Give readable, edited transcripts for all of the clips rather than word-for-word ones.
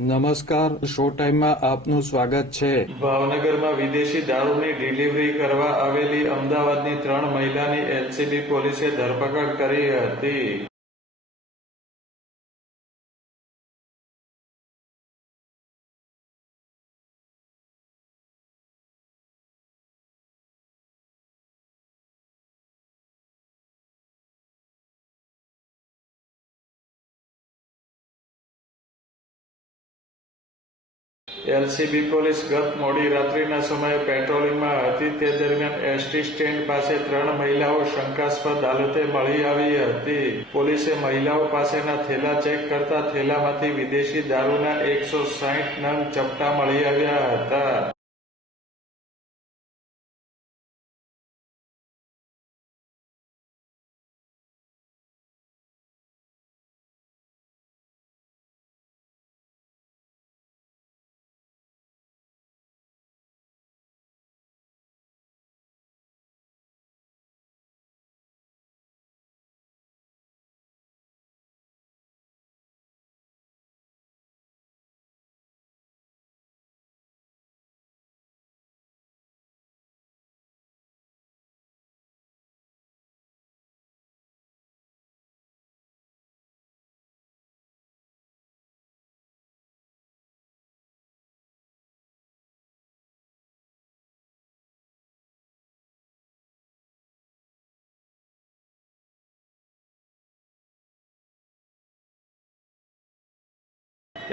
નમસ્કાર, શો ટાઈમમાં આપનું સ્વાગત છે. ભાવનગરમાં વિદેશી દારૂની ડિલિવરી કરવા આવેલી અમદાવાદની 3 મહિલાની એલસીબી પોલીસે ધરપકડ કરી હતી. એલસીબી પોલીસ ગત મોડી રાત્રિના સમયે પેટ્રોલિંગમાં હતી. તે દરમિયાન એસટી સ્ટેન્ડ પાસે 3 મહિલાઓ શંકાસ્પદ હાલતે મળી આવી હતી. પોલીસે મહિલાઓ પાસેના થેલા ચેક કરતા થેલામાંથી વિદેશી દારૂના 160 નંગ ચપટા મળી આવ્યા હતા.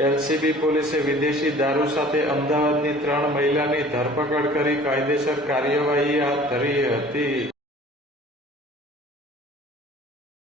એલસીબી પોલીસે વિદેશી દારૂ સાથે અમદાવાદની 3 મહિલાની ધરપકડ કરી કાયદેસર કાર્યવાહી હાથ ધરી હતી.